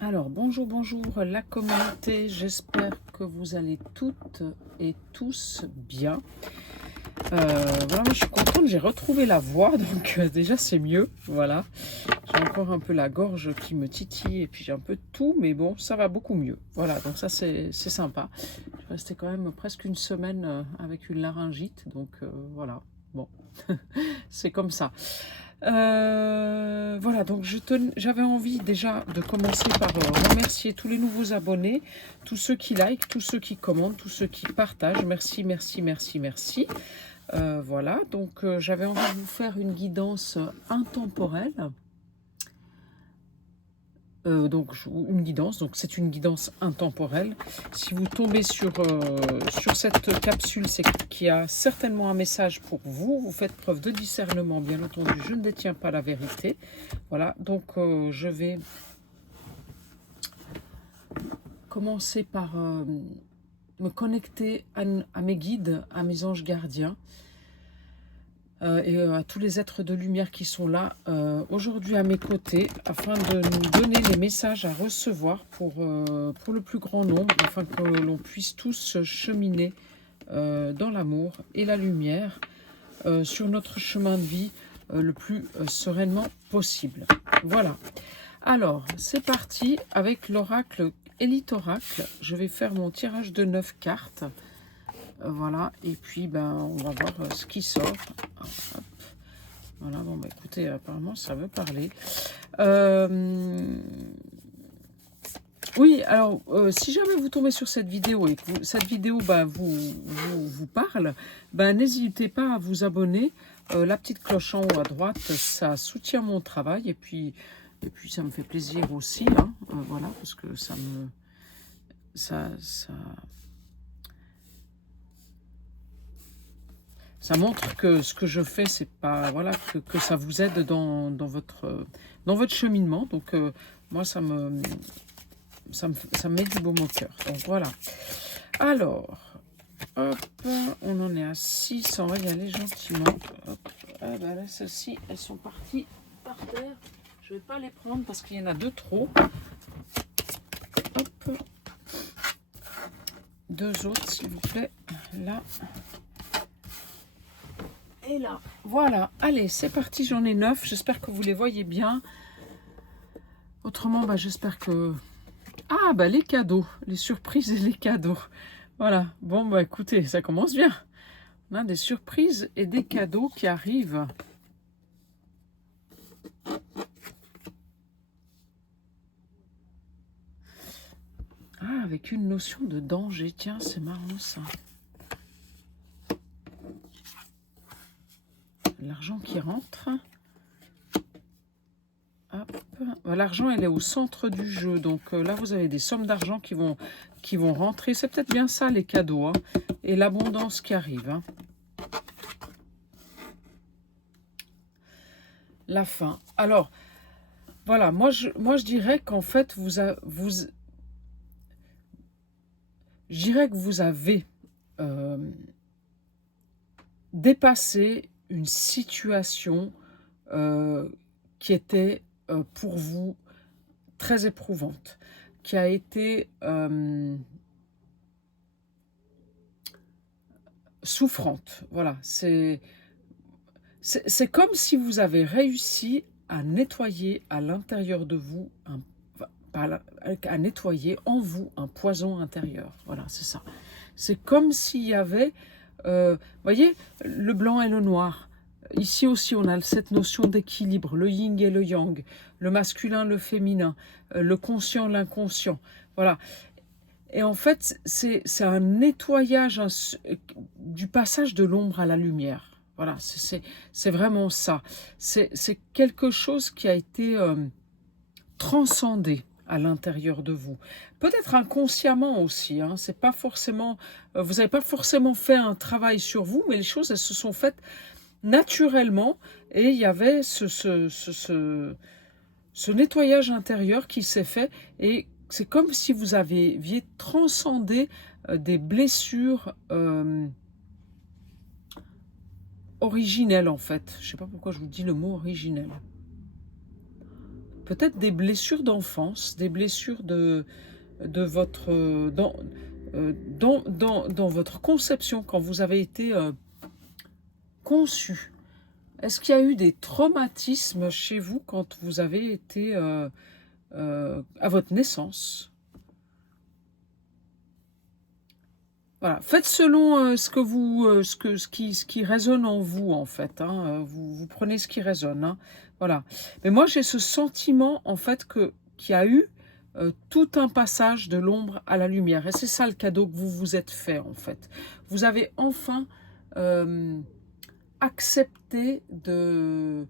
Alors, bonjour, bonjour la communauté, j'espère que vous allez toutes et tous bien. Voilà, moi je suis contente, j'ai retrouvé la voix, donc déjà c'est mieux, voilà. J'ai encore un peu la gorge qui me titille et puis j'ai un peu de tout, mais bon, ça va beaucoup mieux. Voilà, donc ça c'est sympa. Je suis restée quand même presque une semaine avec une laryngite, donc voilà, bon, c'est comme ça. Voilà, donc j'avais envie déjà de commencer par remercier tous les nouveaux abonnés, tous ceux qui likent, tous ceux qui commentent, tous ceux qui partagent. Merci, merci, merci, merci. Voilà, donc j'avais envie de vous faire une guidance intemporelle. Une guidance, donc c'est une guidance intemporelle. Si vous tombez sur cette capsule, c'est qu'il y a certainement un message pour vous. Vous faites preuve de discernement, bien entendu. Je ne détiens pas la vérité. Voilà, donc je vais commencer par me connecter à mes guides, à mes anges gardiens. Et à tous les êtres de lumière qui sont là aujourd'hui à mes côtés, afin de nous donner les messages à recevoir pour le plus grand nombre, afin que l'on puisse tous cheminer dans l'amour et la lumière sur notre chemin de vie le plus sereinement possible. Voilà. Alors, c'est parti avec l'oracle Élite Oracle. Je vais faire mon tirage de 9 cartes. Voilà, et puis on va voir ce qui sort. Hop. Voilà, bon écoutez, apparemment ça veut parler. Oui, alors si jamais vous tombez sur cette vidéo et que cette vidéo vous parle, n'hésitez pas à vous abonner. La petite cloche en haut à droite, ça soutient mon travail et puis ça me fait plaisir aussi, hein, voilà, parce que ça montre que ce que je fais, c'est pas, voilà, que ça vous aide dans votre cheminement. Donc moi, ça me met du baume au cœur. Donc voilà. Alors, hop, on en est à 6, on va y aller gentiment. Hop. Ah là, celles-ci, elles sont parties par terre. Je vais pas les prendre parce qu'il y en a 2 trop. Hop. 2 autres, s'il vous plaît. Là. Et là, voilà, allez, c'est parti, j'en ai 9, j'espère que vous les voyez bien. Autrement, j'espère que... Ah, les cadeaux, les surprises et les cadeaux. Voilà, bon, écoutez, ça commence bien. On a des surprises et des cadeaux qui arrivent. Ah, avec une notion de danger, tiens, c'est marrant ça. L'argent qui rentre. L'argent, elle est au centre du jeu. Donc là, vous avez des sommes d'argent qui vont rentrer. C'est peut-être bien ça, les cadeaux. Hein, et l'abondance qui arrive. Hein. La fin. Alors, voilà, moi je dirais qu'en fait, je dirais que vous avez dépassé une situation qui était pour vous très éprouvante, qui a été souffrante. Voilà, c'est comme si vous avez réussi à nettoyer à l'intérieur de vous, à nettoyer en vous un poison intérieur. Voilà, c'est ça. C'est comme s'il y avait, voyez, le blanc et le noir. Ici aussi, on a cette notion d'équilibre, le yin et le yang, le masculin, le féminin, le conscient, l'inconscient. Voilà. Et en fait, c'est un nettoyage du passage de l'ombre à la lumière. Voilà, c'est vraiment ça. C'est quelque chose qui a été transcendé à l'intérieur de vous. Peut-être inconsciemment aussi. Hein, c'est pas forcément, vous n'avez pas forcément fait un travail sur vous, mais les choses, elles se sont faites naturellement. Et il y avait ce nettoyage intérieur qui s'est fait. Et c'est comme si vous aviez transcendé des blessures originelles, en fait. Je ne sais pas pourquoi je vous dis le mot originel. peut-être des blessures d'enfance, des blessures de votre, dans votre conception, quand vous avez été conçu. Est-ce qu'il y a eu des traumatismes chez vous quand vous avez été à votre naissance? Voilà, faites selon ce que vous, ce qui résonne en vous en fait. Hein, vous prenez ce qui résonne. Hein, voilà. Mais moi j'ai ce sentiment en fait que qu'il y a eu tout un passage de l'ombre à la lumière. Et c'est ça le cadeau que vous vous êtes fait en fait. Vous avez enfin accepté de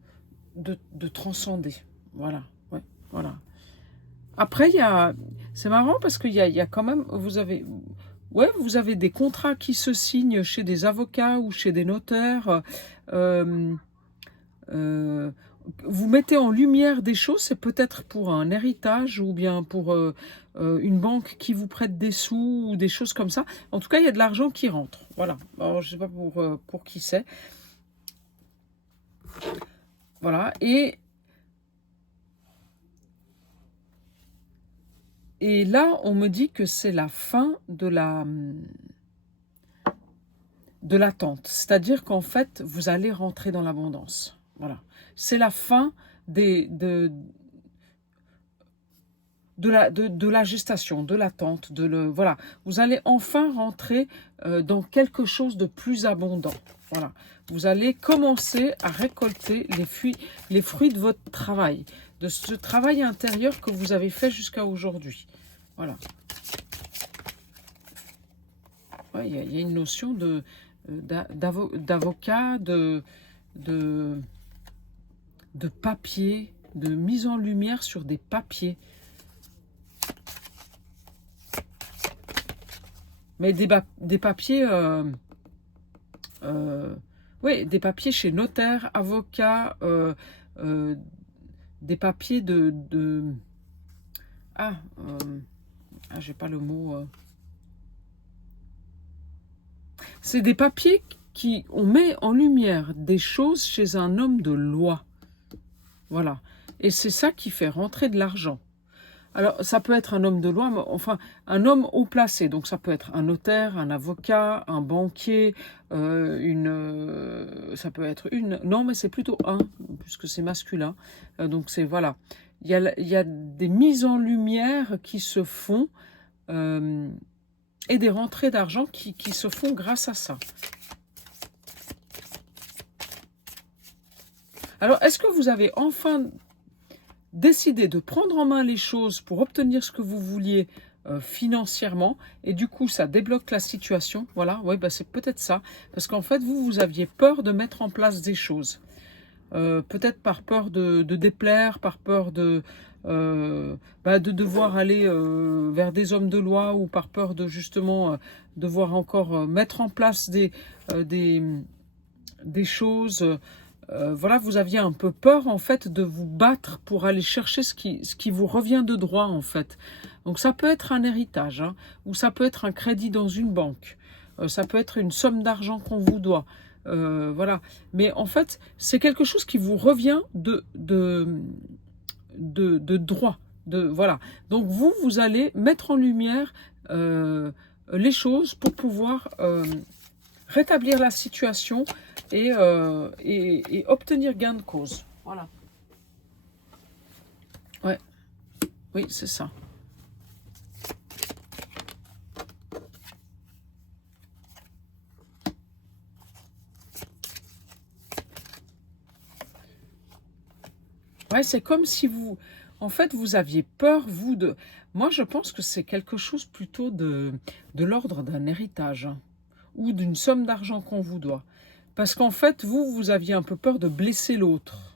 transcender. Voilà. Ouais, voilà. Après, c'est marrant parce il y a quand même, ouais, vous avez des contrats qui se signent chez des avocats ou chez des notaires. euh, euh, vous mettez en lumière des choses, c'est peut-être pour un héritage ou bien pour une banque qui vous prête des sous ou des choses comme ça. En tout cas, il y a de l'argent qui rentre. Voilà. Alors, je ne sais pas pour qui c'est. Voilà. Et là, on me dit que c'est la fin de l'attente. C'est-à-dire qu'en fait, vous allez rentrer dans l'abondance. Voilà. C'est la fin de la gestation, de l'attente, voilà. Vous allez enfin rentrer dans quelque chose de plus abondant. Voilà. Vous allez commencer à récolter les fruits de votre travail, de ce travail intérieur que vous avez fait jusqu'à aujourd'hui. Voilà. Ouais, il y a une notion d'avocat, de papier, de mise en lumière sur des papiers. Mais des papiers, oui, des papiers chez notaire, avocat, des papiers ah, j'ai pas le mot. C'est des papiers on met en lumière des choses chez un homme de loi. Voilà. Et c'est ça qui fait rentrer de l'argent. Alors, ça peut être un homme de loi, mais enfin, un homme haut placé. Donc, ça peut être un notaire, un avocat, un banquier, ça peut être une... Non, mais c'est plutôt un, puisque c'est masculin. Donc, c'est... Voilà. Il y a des mises en lumière qui se font et des rentrées d'argent qui se font grâce à ça. Alors, est-ce que vous avez enfin décidé de prendre en main les choses pour obtenir ce que vous vouliez financièrement, et du coup, ça débloque la situation? Voilà, ouais, bah, c'est peut-être ça. Parce qu'en fait, vous aviez peur de mettre en place des choses. Peut-être par peur de déplaire, par peur de devoir aller vers des hommes de loi, ou par peur de justement devoir encore mettre en place des choses. Voilà, vous aviez un peu peur en fait de vous battre pour aller chercher ce qui vous revient de droit en fait. Donc ça peut être un héritage, hein, ou ça peut être un crédit dans une banque, ça peut être une somme d'argent qu'on vous doit. Voilà. Mais en fait, c'est quelque chose qui vous revient de droit. Voilà. Donc vous allez mettre en lumière les choses pour pouvoir rétablir la situation et obtenir gain de cause. Voilà. Ouais. Oui, c'est ça. Ouais, c'est comme si en fait, vous aviez peur, vous, de... Moi, je pense que c'est quelque chose plutôt de l'ordre d'un héritage, hein, ou d'une somme d'argent qu'on vous doit. Parce qu'en fait, vous aviez un peu peur de blesser l'autre.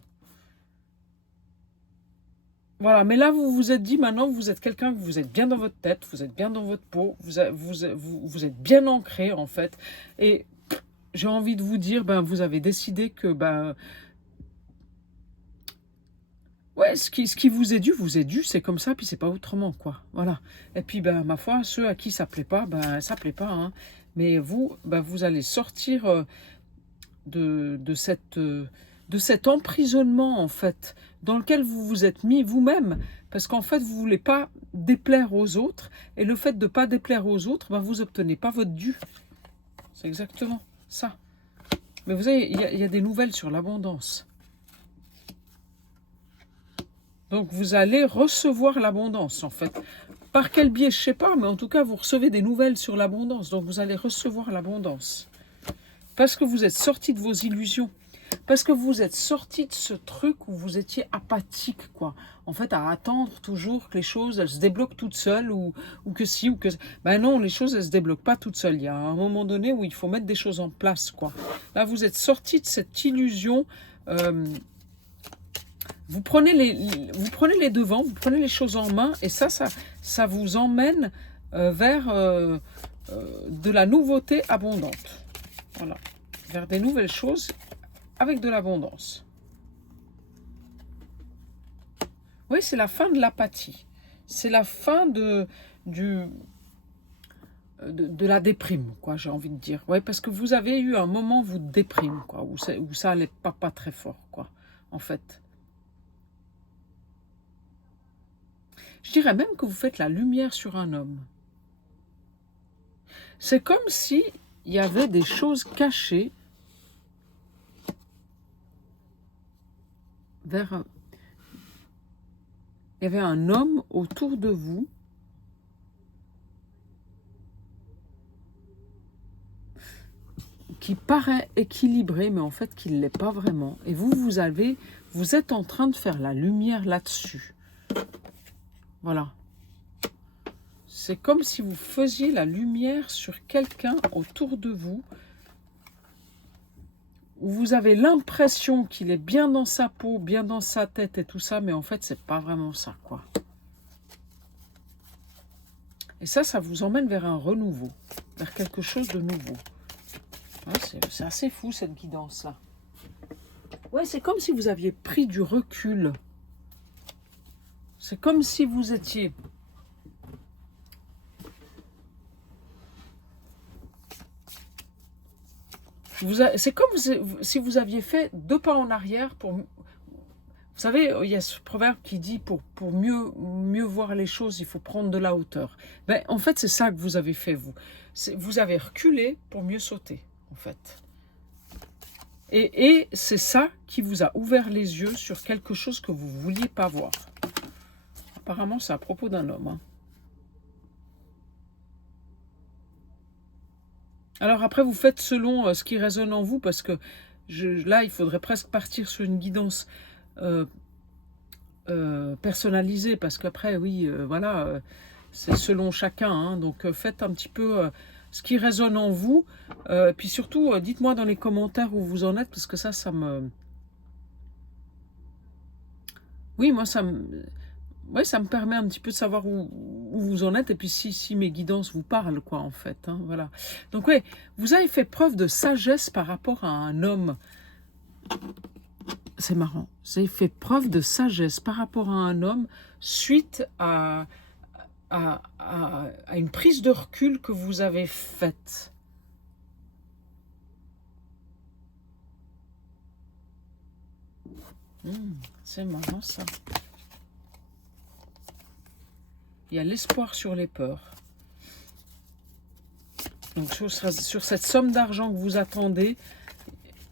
Voilà, mais là, vous vous êtes dit, maintenant, vous êtes quelqu'un, que vous êtes bien dans votre tête, vous êtes bien dans votre peau, vous êtes bien ancré, en fait. Et j'ai envie de vous dire, vous avez décidé que, ouais, ce qui vous est dû, c'est comme ça, puis c'est pas autrement, quoi. Voilà. Et puis, ma foi, ceux à qui ça plaît pas, ça plaît pas, hein. Mais vous, vous allez sortir de cet emprisonnement, en fait, dans lequel vous vous êtes mis vous-même, parce qu'en fait, vous ne voulez pas déplaire aux autres, et le fait de ne pas déplaire aux autres, ben, vous n'obtenez pas votre dû. C'est exactement ça. Mais vous savez, il y a des nouvelles sur l'abondance. Donc, vous allez recevoir l'abondance, en fait. Par quel biais, je ne sais pas, mais en tout cas, vous recevez des nouvelles sur l'abondance. Donc, vous allez recevoir l'abondance. Parce que vous êtes sorti de vos illusions. Parce que vous êtes sorti de ce truc où vous étiez apathique, quoi. En fait, à attendre toujours que les choses, elles se débloquent toutes seules, ou que si, ou que... Ben non, les choses, elles ne se débloquent pas toutes seules. Il y a un moment donné où il faut mettre des choses en place, quoi. Là, vous êtes sorti de cette illusion. Vous prenez les devants, vous prenez les choses en main, et ça vous emmène vers de la nouveauté abondante. Voilà. Vers des nouvelles choses avec de l'abondance. Oui, c'est la fin de l'apathie. C'est la fin de la déprime, quoi, j'ai envie de dire. Ouais, parce que vous avez eu un moment, vous de déprime, quoi, où ça allait pas très fort, quoi, en fait. Je dirais même que vous faites la lumière sur un homme. C'est comme si il y avait des choses cachées vers... Il y avait un homme autour de vous qui paraît équilibré, mais en fait qui ne l'est pas vraiment. Et vous êtes en train de faire la lumière là-dessus. Voilà. C'est comme si vous faisiez la lumière sur quelqu'un autour de vous, où vous avez l'impression qu'il est bien dans sa peau, bien dans sa tête et tout ça, mais en fait, c'est pas vraiment ça, quoi. Et ça vous emmène vers un renouveau, vers quelque chose de nouveau. Ouais, c'est assez fou, cette guidance-là. Ouais, c'est comme si vous aviez pris du recul. C'est comme si vous étiez... C'est comme si vous aviez fait 2 pas en arrière pour... Vous savez, il y a ce proverbe qui dit pour mieux voir les choses, il faut prendre de la hauteur. Ben, en fait, c'est ça que vous avez fait, vous. Vous avez reculé pour mieux sauter, en fait. Et c'est ça qui vous a ouvert les yeux sur quelque chose que vous ne vouliez pas voir. Apparemment, c'est à propos d'un homme. Hein. Alors après, vous faites selon ce qui résonne en vous, parce que là, il faudrait presque partir sur une guidance personnalisée, parce qu'après, oui, voilà, c'est selon chacun. Hein, donc faites un petit peu ce qui résonne en vous. Puis surtout, dites-moi dans les commentaires où vous en êtes, parce que ça me... Oui, moi, ça me permet un petit peu de savoir où vous en êtes, et puis si mes guidances vous parlent, quoi, en fait. Hein, voilà. Donc, oui, vous avez fait preuve de sagesse par rapport à un homme. C'est marrant. Vous avez fait preuve de sagesse par rapport à un homme suite à une prise de recul que vous avez faite. C'est marrant, ça. Il y a l'espoir sur les peurs. Donc sur cette somme d'argent que vous attendez,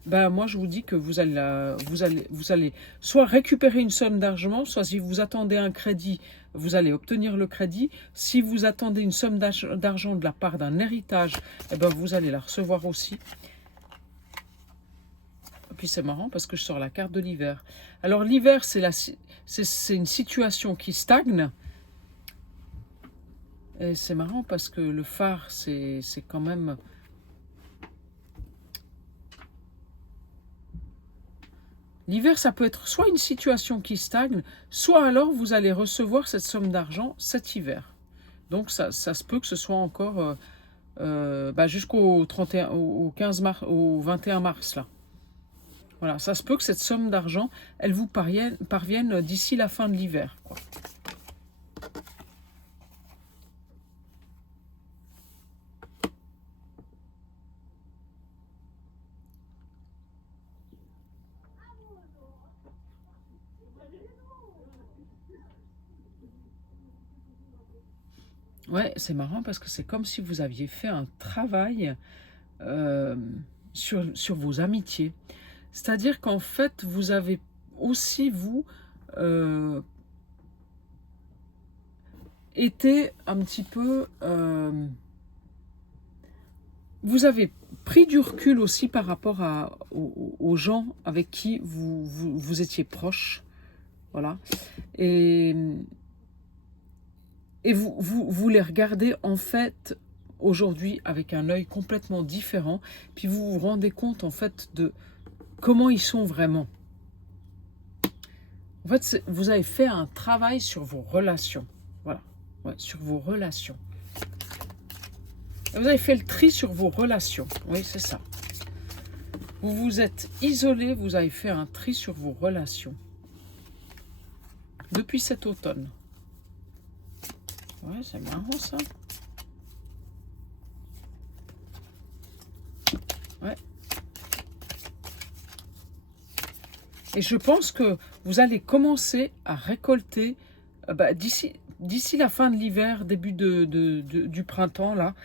ben moi je vous dis que vous allez soit récupérer une somme d'argent, soit si vous attendez un crédit, vous allez obtenir le crédit. Si vous attendez une somme d'argent de la part d'un héritage, eh ben vous allez la recevoir aussi. Et puis c'est marrant parce que je sors la carte de l'hiver. Alors l'hiver, c'est une situation qui stagne. Et c'est marrant parce que le phare, c'est quand même... L'hiver, ça peut être soit une situation qui stagne, soit alors vous allez recevoir cette somme d'argent cet hiver. Donc ça se peut que ce soit encore jusqu'au 31, au 15 mars, au 21 mars là. Voilà, ça se peut que cette somme d'argent, elle vous parvienne d'ici la fin de l'hiver, quoi. Ouais, c'est marrant parce que c'est comme si vous aviez fait un travail euh, sur vos amitiés. C'est-à-dire qu'en fait, vous avez aussi, vous, euh, été un petit peu... vous avez pris du recul aussi par rapport aux gens avec qui vous étiez proche. Voilà. Et, et vous les regardez en fait aujourd'hui avec un œil complètement différent. Puis vous vous rendez compte en fait de comment ils sont vraiment. En fait, vous avez fait un travail sur vos relations. Voilà. Ouais, sur vos relations. Et vous avez fait le tri sur vos relations. Oui, c'est ça. Vous vous êtes isolé, vous avez fait un tri sur vos relations. Depuis cet automne. Ouais, c'est marrant ça. Ouais. Et je pense que vous allez commencer à récolter d'ici la fin de l'hiver, début du printemps, là,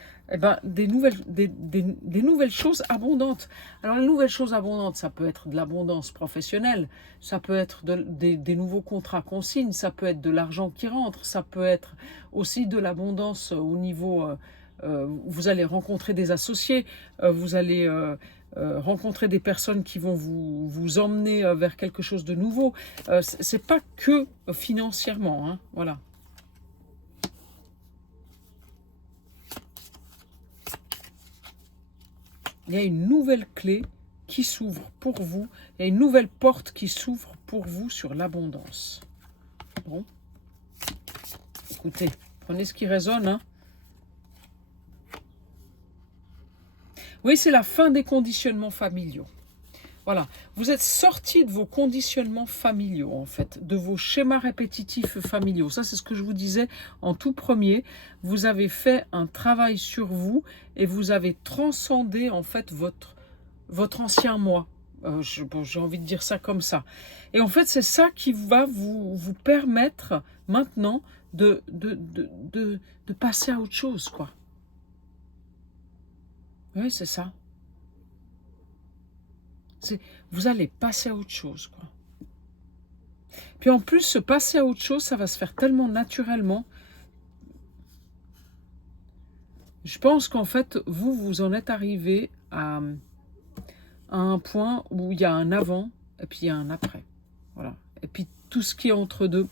des nouvelles choses abondantes. Alors, les nouvelles choses abondantes, ça peut être de l'abondance professionnelle, ça peut être des nouveaux contrats qu'on signe, ça peut être de l'argent qui rentre, ça peut être aussi de l'abondance au niveau... vous allez rencontrer des associés, vous allez rencontrer des personnes qui vont vous emmener vers quelque chose de nouveau. C'est pas que financièrement, hein, voilà. Il y a une nouvelle clé qui s'ouvre pour vous. Il y a une nouvelle porte qui s'ouvre pour vous sur l'abondance. Bon. Écoutez, prenez ce qui résonne. Hein. Oui, c'est la fin des conditionnements familiaux. Voilà, vous êtes sorti de vos conditionnements familiaux, en fait, de vos schémas répétitifs familiaux. Ça, c'est ce que je vous disais en tout premier. Vous avez fait un travail sur vous et vous avez transcendé, en fait, votre ancien moi. J'ai envie de dire ça comme ça. Et en fait, c'est ça qui va vous permettre maintenant de passer à autre chose, quoi. Oui, c'est ça. Vous allez passer à autre chose, quoi. Puis en plus, se passer à autre chose, ça va se faire tellement naturellement. Je pense qu'en fait, vous en êtes arrivé à un point où il y a un avant et puis il y a un après. Voilà. Et puis tout ce qui est entre deux,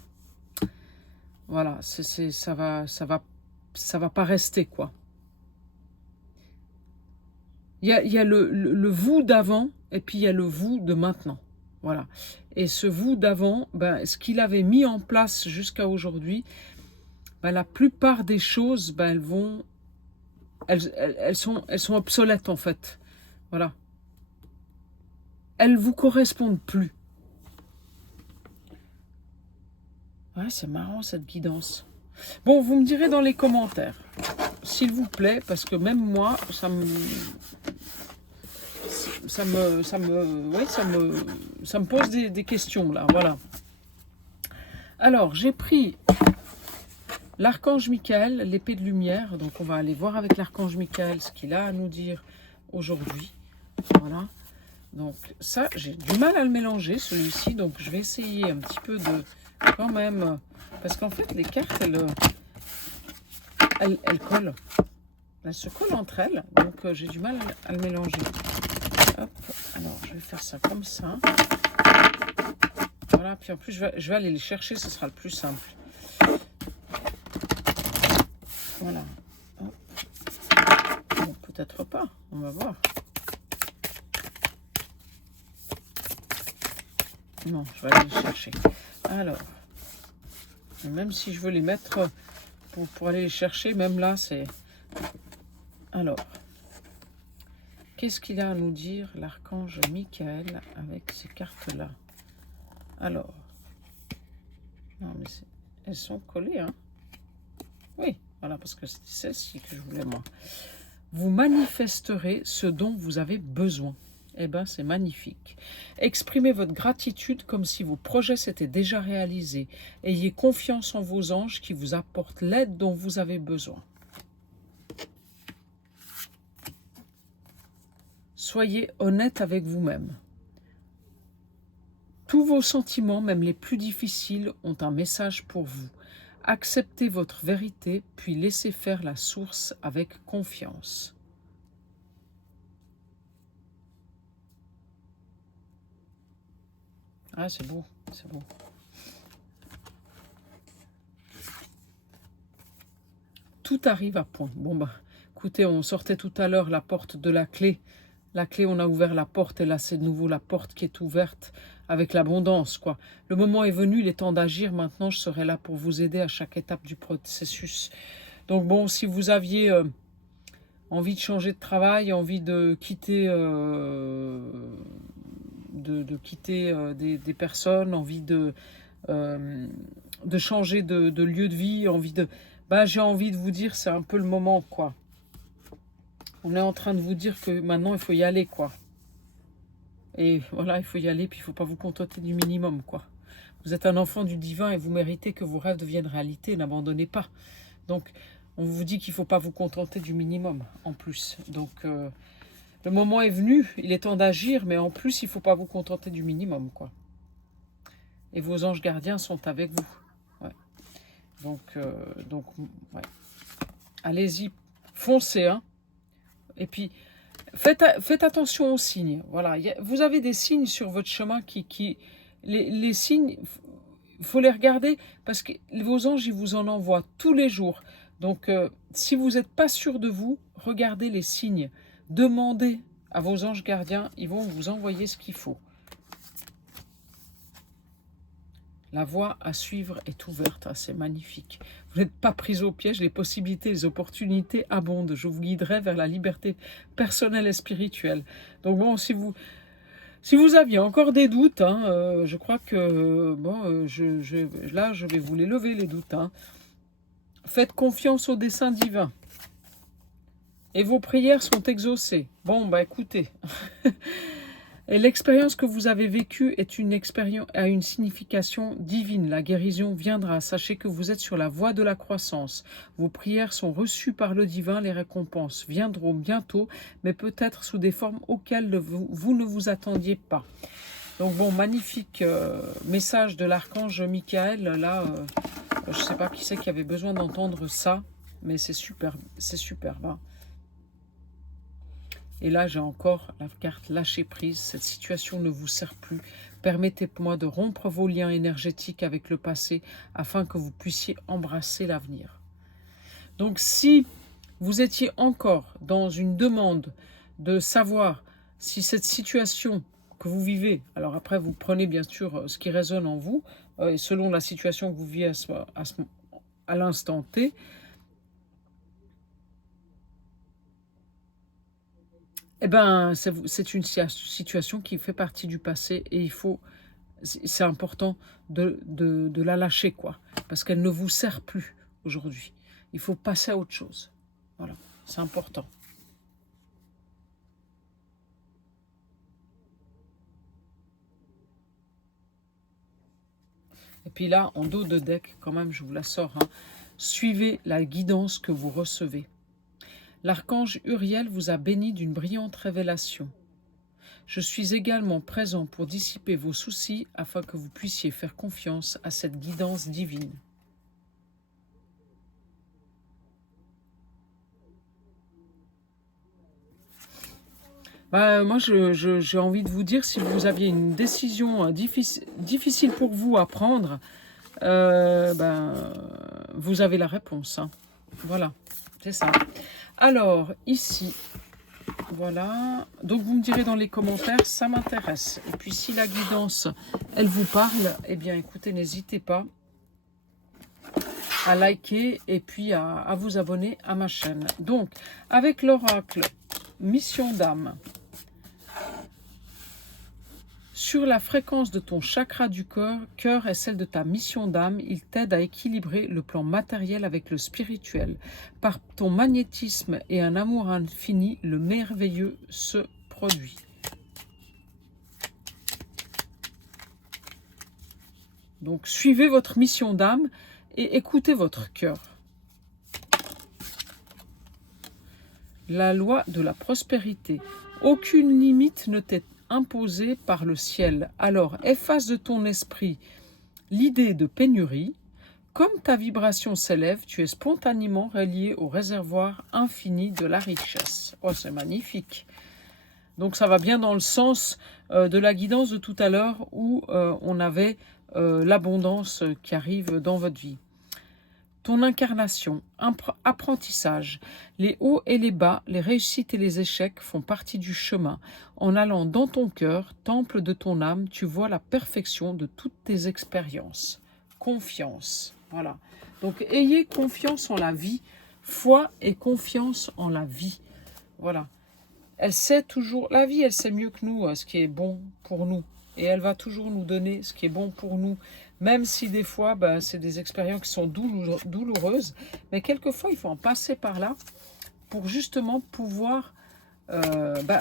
voilà, ça va pas rester, quoi. Il y a le vous d'avant et puis il y a le vous de maintenant. Voilà. Et ce vous d'avant, ce qu'il avait mis en place jusqu'à aujourd'hui, la plupart des choses, elles sont obsolètes en fait. Voilà. Elles vous correspondent plus. Ouais, c'est marrant cette guidance. Bon, vous me direz dans les commentaires, s'il vous plaît, parce que même moi, ça me pose des questions là. Voilà. Alors, j'ai pris l'archange Michael, l'épée de lumière. Donc, on va aller voir avec l'archange Michael ce qu'il a à nous dire aujourd'hui. Voilà. Donc, ça, j'ai du mal à le mélanger, celui-ci. Donc, je vais essayer un petit peu de... Quand même... Parce qu'en fait, les cartes, elles collent. Elles se collent entre elles. Donc, j'ai du mal à le mélanger. Hop. Alors, je vais faire ça comme ça. Voilà. Puis en plus, je vais aller les chercher. Ce sera le plus simple. Voilà. Bon, peut-être pas. On va voir. Non, je vais aller les chercher. Alors, même si je veux les mettre pour aller les chercher, même là, c'est... Alors, qu'est-ce qu'il a à nous dire, l'archange Michael, avec ces cartes-là? Alors, non, mais elles sont collées, hein? Oui, voilà, parce que c'est celle-ci que je voulais, moi. Vous manifesterez ce dont vous avez besoin. Eh bien, c'est magnifique. Exprimez votre gratitude comme si vos projets s'étaient déjà réalisés. Ayez confiance en vos anges qui vous apportent l'aide dont vous avez besoin. Soyez honnête avec vous-même. Tous vos sentiments, même les plus difficiles, ont un message pour vous. Acceptez votre vérité, puis laissez faire la source avec confiance. Ah, c'est beau, c'est beau. Tout arrive à point. Bon, bah, écoutez, on sortait tout à l'heure la porte de la clé. La clé, on a ouvert la porte, et là, c'est de nouveau la porte qui est ouverte avec l'abondance, quoi. Le moment est venu, il est temps d'agir. Maintenant, je serai là pour vous aider à chaque étape du processus. Donc, bon, si vous aviez envie de changer de travail, envie de quitter, des personnes, envie de changer de lieu de vie, j'ai envie de vous dire, c'est un peu le moment, quoi. On est en train de vous dire que maintenant, il faut y aller, quoi. Et voilà, il faut y aller, puis il ne faut pas vous contenter du minimum, quoi. Vous êtes un enfant du divin et vous méritez que vos rêves deviennent réalité, n'abandonnez pas. Donc, on vous dit qu'il ne faut pas vous contenter du minimum, en plus. Donc, le moment est venu, il est temps d'agir, mais en plus, il ne faut pas vous contenter du minimum, quoi. Et vos anges gardiens sont avec vous. Ouais. Donc ouais. Allez-y, foncez, hein. Et puis, faites attention aux signes. Voilà, vous avez des signes sur votre chemin les signes, il faut les regarder parce que vos anges, ils vous en envoient tous les jours. Donc, si vous n'êtes pas sûr de vous, regardez les signes. Demandez à vos anges gardiens, ils vont vous envoyer ce qu'il faut. La voie à suivre est ouverte, ah, c'est magnifique. Vous n'êtes pas pris au piège, les possibilités, les opportunités abondent. Je vous guiderai vers la liberté personnelle et spirituelle. Donc bon, si vous aviez encore des doutes, hein, je crois que là, je vais vous les lever, les doutes. Hein. Faites confiance au dessein divin. Et vos prières sont exaucées. Bon, bah écoutez... Et l'expérience que vous avez vécue est une expérience à une signification divine. La guérison viendra. Sachez que vous êtes sur la voie de la croissance. Vos prières sont reçues par le divin. Les récompenses viendront bientôt, mais peut-être sous des formes auxquelles vous ne vous attendiez pas. Donc bon, magnifique message de l'archange Michael. Là, je ne sais pas qui c'est qui avait besoin d'entendre ça, mais c'est superbe. C'est superbe. Hein. Et là, j'ai encore la carte lâcher prise. Cette situation ne vous sert plus. Permettez-moi de rompre vos liens énergétiques avec le passé afin que vous puissiez embrasser l'avenir. Donc, si vous étiez encore dans une demande de savoir si cette situation que vous vivez, alors après, vous prenez bien sûr ce qui résonne en vous, selon la situation que vous vivez à l'instant T, eh ben, c'est une situation qui fait partie du passé et c'est important de la lâcher, quoi, parce qu'elle ne vous sert plus aujourd'hui. Il faut passer à autre chose. Voilà, c'est important. Et puis là, en dos de deck, quand même, je vous la sors. Hein. Suivez la guidance que vous recevez. L'archange Uriel vous a béni d'une brillante révélation. Je suis également présent pour dissiper vos soucis afin que vous puissiez faire confiance à cette guidance divine. Moi, j'ai envie de vous dire, si vous aviez une décision difficile pour vous à prendre, vous avez la réponse. Hein. Voilà, c'est ça. Alors, ici, voilà. Donc, vous me direz dans les commentaires, ça m'intéresse. Et puis, si la guidance, elle vous parle, eh bien, écoutez, n'hésitez pas à liker et puis à vous abonner à ma chaîne. Donc, avec l'oracle Mission d'âme, sur la fréquence de ton chakra du cœur et celle de ta mission d'âme, il t'aide à équilibrer le plan matériel avec le spirituel. Par ton magnétisme et un amour infini, le merveilleux se produit. Donc, suivez votre mission d'âme et écoutez votre cœur. La loi de la prospérité. Aucune limite ne t'est imposée par le ciel. Alors, efface de ton esprit l'idée de pénurie. Comme ta vibration s'élève, tu es spontanément relié au réservoir infini de la richesse. Oh, c'est magnifique. Donc ça va bien dans le sens de la guidance de tout à l'heure où on avait l'abondance qui arrive dans votre vie. Ton incarnation, apprentissage, les hauts et les bas, les réussites et les échecs font partie du chemin. En allant dans ton cœur, temple de ton âme, tu vois la perfection de toutes tes expériences. Confiance, voilà. Donc ayez confiance en la vie, foi et confiance en la vie. Voilà. Elle sait toujours, la vie, elle sait mieux que nous ce qui est bon pour nous. Et elle va toujours nous donner ce qui est bon pour nous. Même si des fois, c'est des expériences qui sont douloureuses. Mais quelquefois, il faut en passer par là pour justement pouvoir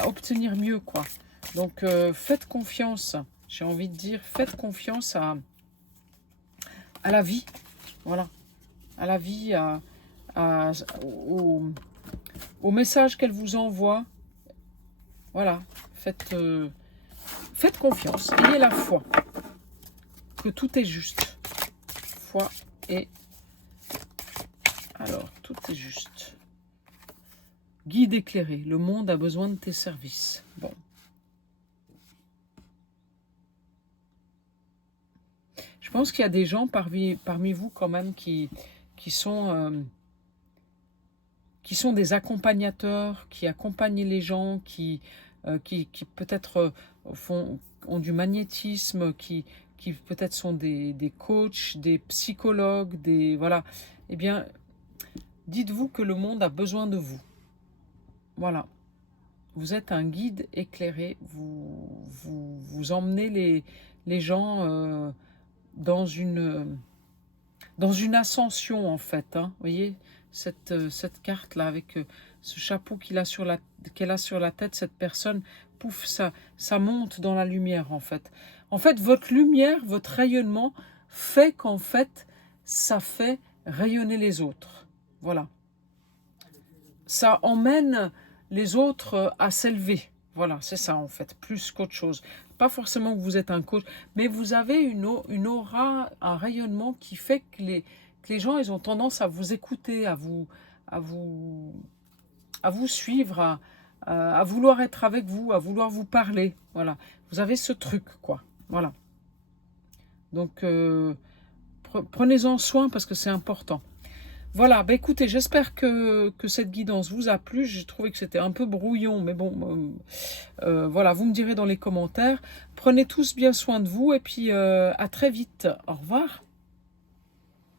obtenir mieux, quoi. Donc, faites confiance. J'ai envie de dire, faites confiance à la vie. Voilà. À la vie, au message qu'elle vous envoie. Voilà. Faites confiance. Ayez la foi. Que tout est juste. Foi et... Alors, tout est juste. Guide éclairé. Le monde a besoin de tes services. Bon. Je pense qu'il y a des gens parmi vous quand même qui sont des accompagnateurs, qui accompagnent les gens, qui peut-être ont du magnétisme, qui peut-être sont des coachs, des psychologues, voilà. Eh bien, dites-vous que le monde a besoin de vous. Voilà. Vous êtes un guide éclairé. Vous emmenez les gens dans une ascension, en fait. Vous voyez, cette carte-là, avec ce chapeau qu'elle a sur la tête, cette personne, pouf, ça monte dans la lumière, en fait. En fait, votre lumière, votre rayonnement fait qu'en fait, ça fait rayonner les autres. Voilà. Ça emmène les autres à s'élever. Voilà, c'est ça, en fait, plus qu'autre chose. Pas forcément que vous êtes un coach, mais vous avez une aura, un rayonnement qui fait que les gens, ils ont tendance à vous écouter, à vous suivre, à vouloir être avec vous, à vouloir vous parler. Voilà, vous avez ce truc, quoi. Voilà. Donc, prenez-en soin parce que c'est important. Voilà, écoutez, j'espère que cette guidance vous a plu. J'ai trouvé que c'était un peu brouillon, mais bon, voilà, vous me direz dans les commentaires. Prenez tous bien soin de vous et puis à très vite. Au revoir.